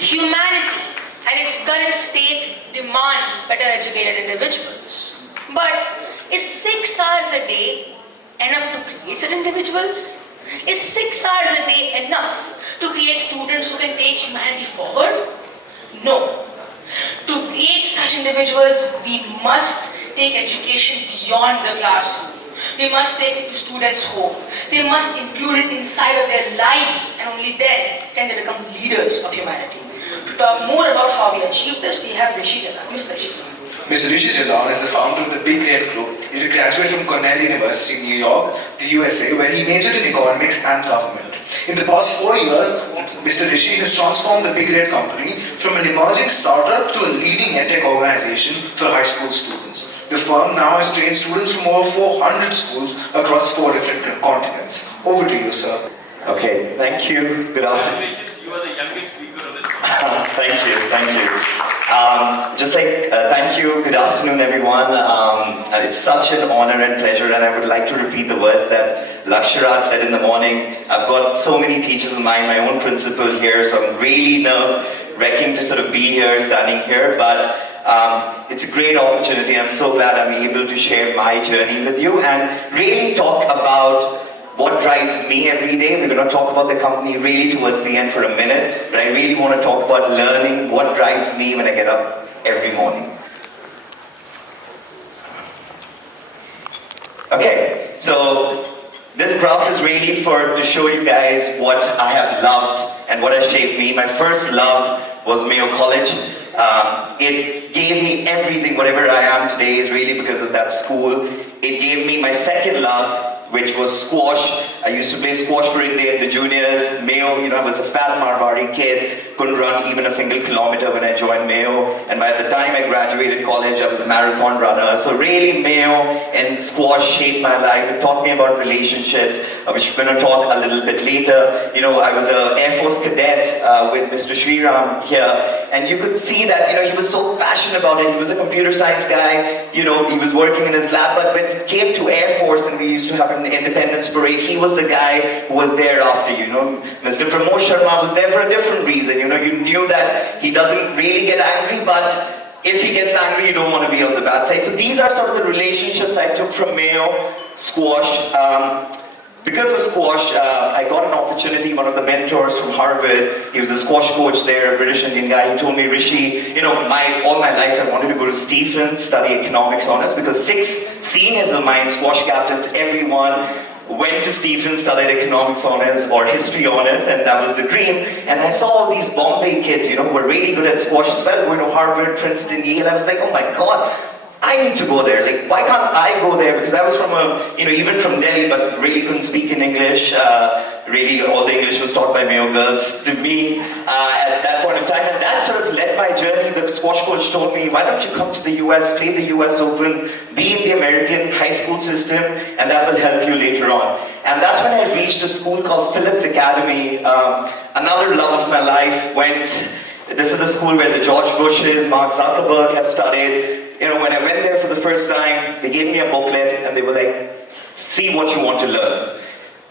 Humanity and its current state demands better educated individuals. But is 6 hours a day enough to create such individuals? Is 6 hours a day enough to create students who can take humanity forward? No. To create such individuals, we must take education beyond the classroom. We must take it to students' home. They must include it inside of their lives, and only then can they become leaders of humanity. To talk more about how we achieve this, we have Rishi Jalan. Mr. Rishi. Mr. Rishi Jalan is the founder of the Big Red Group. He's a graduate from Cornell University in New York, the USA, where he majored in economics and government. In the past 4 years, Mr. Rishi has transformed the Big Red company from an emerging startup to a leading edtech organization for high school students. The firm now has trained students from over 400 schools across 4 different continents. Over to you, sir. Okay, thank you. Good afternoon. Congratulations, you are the youngest speaker of this. Thank you. Thank you. Good afternoon, everyone. It's such an honor and pleasure, and I would like to repeat the words that Laksharat said in the morning. I've got so many teachers of mine, my own principal here, so I'm really nerve-wracking to sort of be here, standing here, but it's a great opportunity. I'm so glad I'm able to share my journey with you and really talk about what drives me every day. We're going to talk about the company really towards the end for a minute, but I really want to talk about learning what drives me when I get up every morning. Okay, so this graph is really to show you guys what I have loved and what has shaped me. My first love was Mayo College. It gave me everything, whatever I am today is really because of that school. It gave me my second love, which was squash. I used to play squash for India in the juniors. Mayo, I was a fat Marwari kid, couldn't run even a single kilometer when I joined Mayo. And by the time I graduated college, I was a marathon runner. So really Mayo and squash shaped my life. It taught me about relationships, which we're going to talk a little bit later. I was an Air Force cadet with Mr. Sriram here. And you could see that, he was so passionate about it. He was a computer science guy. He was working in his lab. But when it came to Air Force and we used to have an Independence Parade, he was the guy who was there after you. Mr. Pramod Sharma was there for a different reason. You knew that he doesn't really get angry, but if he gets angry, you don't want to be on the bad side. So these are sort of the relationships I took from Mayo, squash. Because of squash, I got an opportunity. One of the mentors from Harvard, he was a squash coach there, a British Indian guy. He told me, Rishi, all my life I wanted to go to Stephens, study economics honors, because 6 seniors of mine, squash captains, everyone went to Stephens, studied economics honors or history honors, and that was the dream. And I saw all these Bombay kids, who were really good at squash as well, going to Harvard, Princeton, Yale. I was like, oh my God, I need to go there. Like, why can't I go there? Because I was from even from Delhi, but really couldn't speak in English. Really, all the English was taught by Mayo girls to me at that point in time. And that sort of led my journey. The squash coach told me, why don't you come to the US, play the US Open, be in the American high school system, and that will help you later on. And that's when I reached a school called Phillips Academy. Another love of my life this is the school where the George Bushes, Mark Zuckerberg have studied. When I went there for the first time, they gave me a booklet and they were like, see what you want to learn.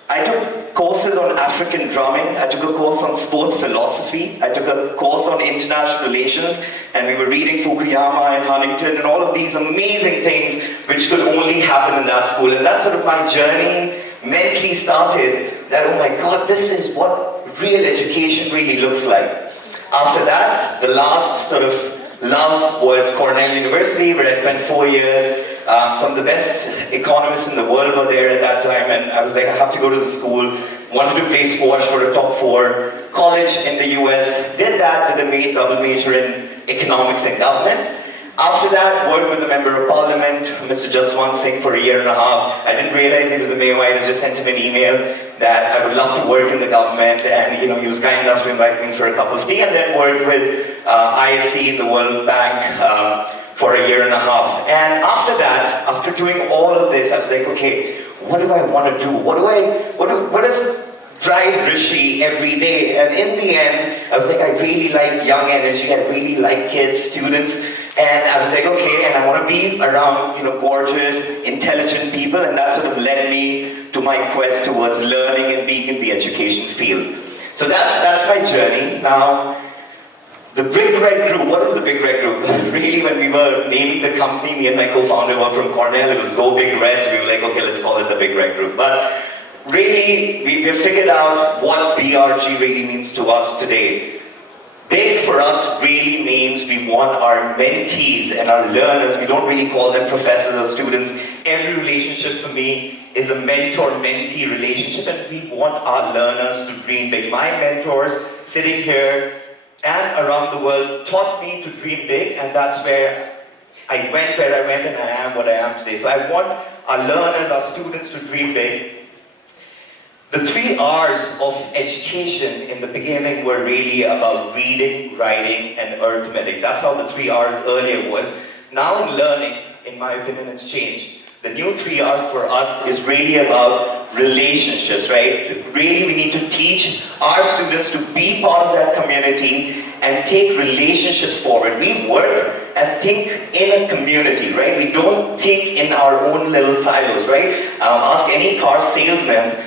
I took courses on African drumming, I took a course on sports philosophy, I took a course on international relations, and we were reading Fukuyama and Huntington and all of these amazing things which could only happen in that school. And that's sort of my journey mentally started, that, oh my God, this is what real education really looks like. After that, the last sort of love was Cornell University, where I spent 4 years. Some of the best economists in the world were there at that time, and I was like, I have to go to the school. Wanted to play squash for a top 4. College in the US, did that with a double major in economics and government. After that, worked with the Member of Parliament, Mr. Jaswant Singh, for a year and a half. I didn't realize he was a Mayowite. I just sent him an email that I would love to work in the government, and he was kind enough to invite me for a cup of tea, and then worked with IFC, the World Bank, for a year and a half. And after that, after doing all of this, I was like, okay, what do I want to do? What does drive Rishi every day? And in the end, I was like, I really like young energy. I really like kids, students. And I was like, okay, and I want to be around, gorgeous, intelligent people, and that sort of led me to my quest towards learning and being in the education field. So that's my journey. Now, The Big Red Group, what is the Big Red Group? Really, when we were naming the company, me and my co-founder were from Cornell, it was Go Big Red, so we were like, okay, let's call it the Big Red Group. But really, we figured out what BRG really means to us today. Big for us really means we want our mentees and our learners, we don't really call them professors or students. Every relationship for me is a mentor-mentee relationship, and we want our learners to dream big. My mentors sitting here and around the world taught me to dream big, and that's where I went and I am what I am today. So I want our learners, our students to dream big. The 3 R's of education in the beginning were really about reading, writing, and arithmetic. That's how the 3 R's earlier was. Now in learning, in my opinion, it's changed. The new 3 R's for us is really about relationships, right? Really, we need to teach our students to be part of that community and take relationships forward. We work and think in a community, right? We don't think in our own little silos, right? Ask any car salesman,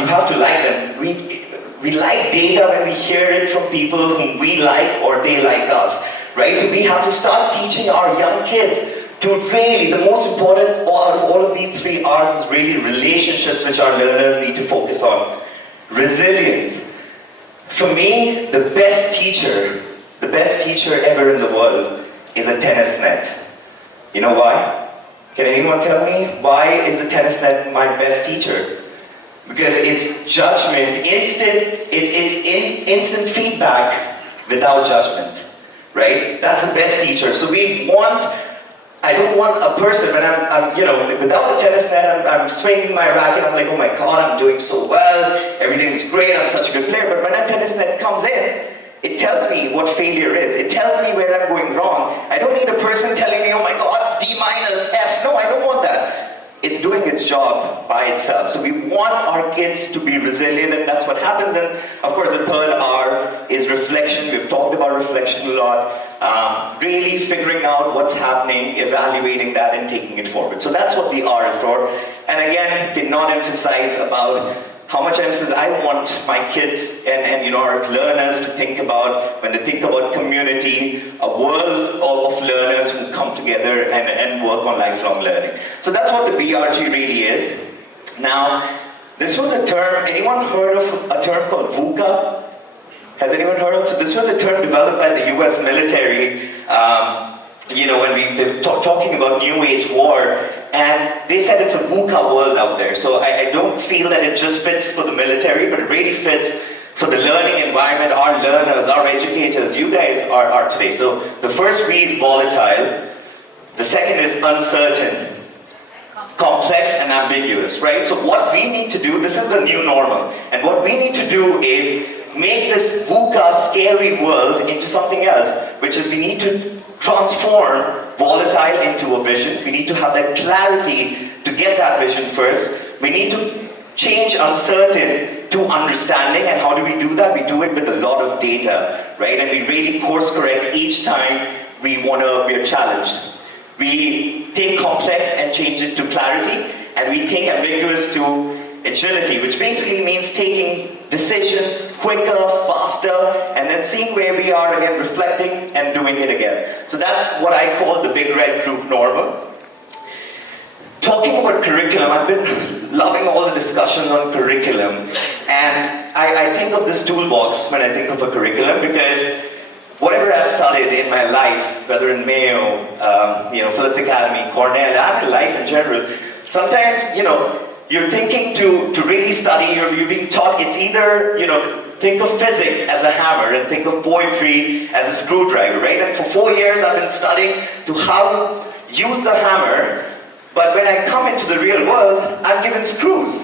you have to like them. We like data when we hear it from people whom we like or they like us, right? So we have to start teaching our young kids to really, the most important out of all of these 3 R's is really relationships, which our learners need to focus on. Resilience. For me, the best teacher ever in the world is a tennis net. You know why? Can anyone tell me why is the tennis net my best teacher? Because it's judgment, it's instant feedback without judgment, right? That's the best teacher. So I don't want a person when I'm without a tennis net, I'm swinging my racket, I'm like, oh my God, I'm doing so well, everything's great, I'm such a good player. But when a tennis net comes in, it tells me what failure is. It tells me where I'm going wrong. I don't need a person telling me, oh my God, D minus, F. No, I don't want that. It's doing its job by itself. So we want our kids to be resilient, and that's what happens. And of course, the 3rd R is reflection. We've talked about reflection a lot. Really figuring out what's happening, evaluating that, and taking it forward. So that's what the R is for. And again, did not emphasize about how much emphasis I want my kids and our learners to think about when they think about community, a world of learners who come together and work on lifelong learning. So that's what the BRG really is. Now, this was a term, anyone heard of a term called VUCA? Has anyone heard of it? So this was a term developed by the US military, when they were talking about New Age war, and they said it's a VUCA world out there. So I don't feel that it just fits for the military, but it really fits for the learning environment, our learners, our educators, you guys are today. So the first V is volatile, the second is uncertain, complex and ambiguous, right? So what we need to do, this is the new normal, and what we need to do is make this VUCA scary world into something else, which is we need to transform volatile into a vision. We need to have that clarity to get that vision first. We need to change uncertain to understanding, and how do we do that? We do it with a lot of data, right? And we really course correct each time we're challenged. We take complex and change it to clarity, and we take ambiguous to agility, which basically means taking decisions quicker, faster, and then seeing where we are again, reflecting and doing it again. So that's what I call the Big Red Group normal. Talking about curriculum, I've been loving all the discussions on curriculum, and I think of this toolbox when I think of a curriculum, because whatever I've studied in my life, whether in Mayo, Phillips Academy, Cornell, and in life in general, sometimes, you're thinking to really study, you're being taught, it's either, think of physics as a hammer and think of poetry as a screwdriver, right? And for 4 years I've been studying to how to use the hammer, but when I come into the real world, I'm given screws,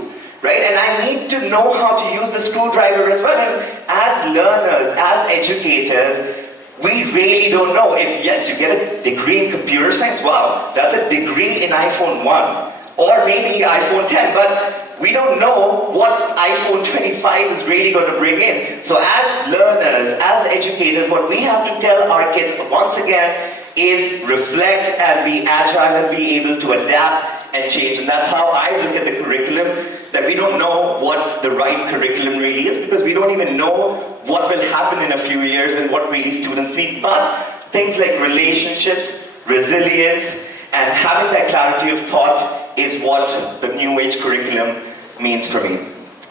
right? And I need to know how to use the screwdriver as well. And as learners, as educators, we really don't know. If, yes, you get a degree in computer science, wow, that's a degree in iPhone 1. Or maybe iPhone 10, but we don't know what iPhone 25 is really going to bring in. So as learners, as educators, what we have to tell our kids once again is reflect and be agile and be able to adapt and change. And that's how I look at the curriculum. that we don't know what the right curriculum really is, because we don't even know what will happen in a few years and what really students need. But things like relationships, resilience, and having that clarity of thought is what the new age curriculum means for me.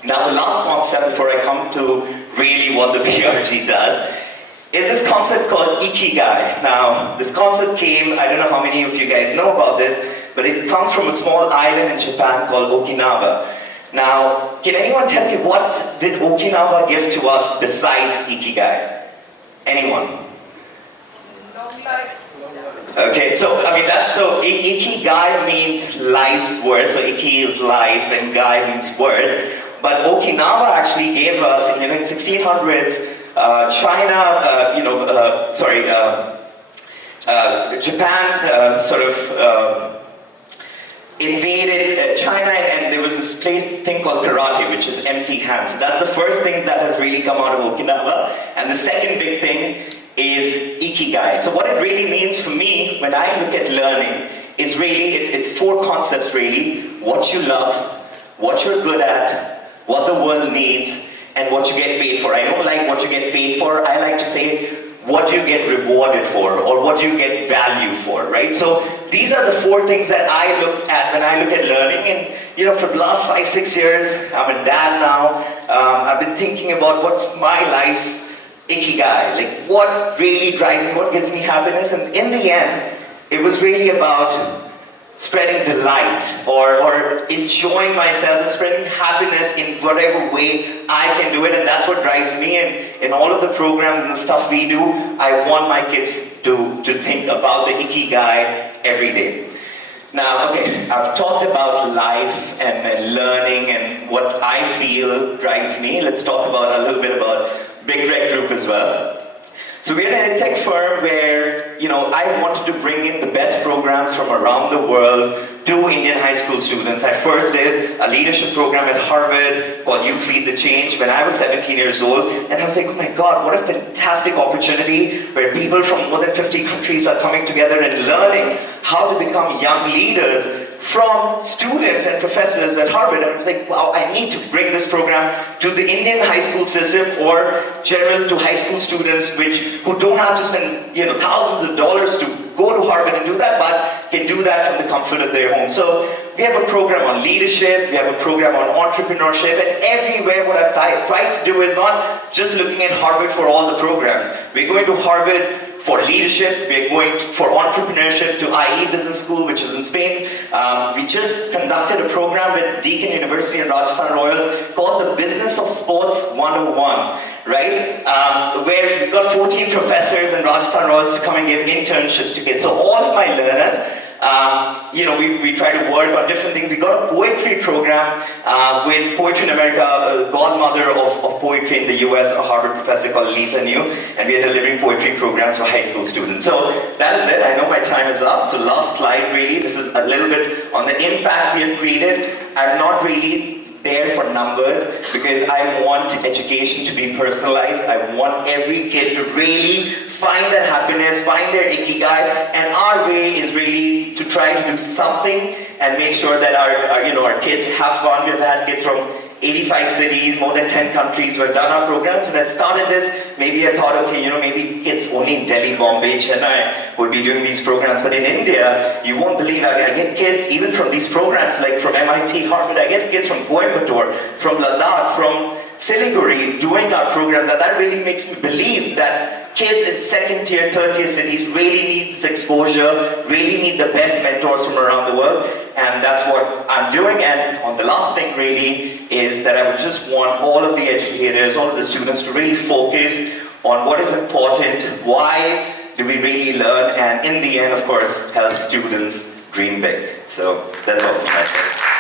Now, the last concept before I come to really what the PRG does is this concept called Ikigai. Now, this concept came, I don't know how many of you guys know about this, but it comes from a small island in Japan called Okinawa. Now, can anyone tell me what did Okinawa give to us besides Ikigai? Anyone? Long life. Okay, so I mean Ikigai means life's word, so Iki is life and Gai means word. But Okinawa actually gave us, in 1600s, China, Japan invaded China, and there was this thing called karate, which is empty hands. So that's the first thing that has really come out of Okinawa. And the second big thing is Ikigai. So what it really means for me when I look at learning is really, it's four concepts really. What you love, what you're good at, what the world needs, and what you get paid for. I don't like what you get paid for. I like to say what you get rewarded for, or what you get value for, right? So these are the four things that I look at when I look at learning. And for the last 5-6 years, I'm a dad now. I've been thinking about what's my life's Ikigai, like what really drives me, what gives me happiness. And in the end, it was really about spreading delight or enjoying myself and spreading happiness in whatever way I can do it. And that's what drives me. And in all of the programs and the stuff we do, I want my kids to think about the Ikigai every day. Now, okay, I've talked about life and learning and what I feel drives me. Let's talk about a little bit about Big Red Group as well. So we're in a tech firm where, I wanted to bring in the best programs from around the world to Indian high school students. I first did a leadership program at Harvard called Youth Lead the Change when I was 17 years old. And I was like, oh my God, what a fantastic opportunity where people from more than 50 countries are coming together and learning how to become young leaders from students and professors at Harvard. And I was like, wow, I need to bring this program to the Indian high school system, or general to high school students who don't have to spend thousands of dollars to go to Harvard and do that, but can do that from the comfort of their home. So we have a program on leadership, we have a program on entrepreneurship, and everywhere what I've tried to do is not just looking at Harvard for all the programs. We're going to Harvard for leadership, we're going for entrepreneurship to IE Business School, which is in Spain. We just conducted a program with Deakin University and Rajasthan Royals called the Business of Sports 101, right? Where we got 14 professors and Rajasthan Royals to come and give internships to kids. So all of my learners, we try to work on different things. We got a poetry program with Poetry in America, a godmother of poetry in the US, a Harvard professor called Lisa New, and we are delivering poetry programs for high school students. So that is it. I know my time is up. So last slide really, this is a little bit on the impact we have created. I'm not really there for numbers because I want education to be personalized. I want every kid to really find their happiness, find their Ikigai, and our way is really to try to do something and make sure that our kids have fun. We've had kids from 85 cities, more than 10 countries who have done our programs. When I started this, maybe I thought, okay, maybe kids only in Delhi, Bombay, Chennai would be doing these programs. But in India, you won't believe, I get kids even from these programs, like from MIT, Harvard. I get kids from Coimbatore, from Ladakh, from Siliguri doing our program. That really makes me believe that kids in second tier, third tier cities really need this exposure, really need the best mentors from around the world. And that's what I'm doing. And on the last thing really is that I would just want all of the educators, all of the students to really focus on what is important, why do we really learn, and in the end, of course, help students dream big. So that's all from my side.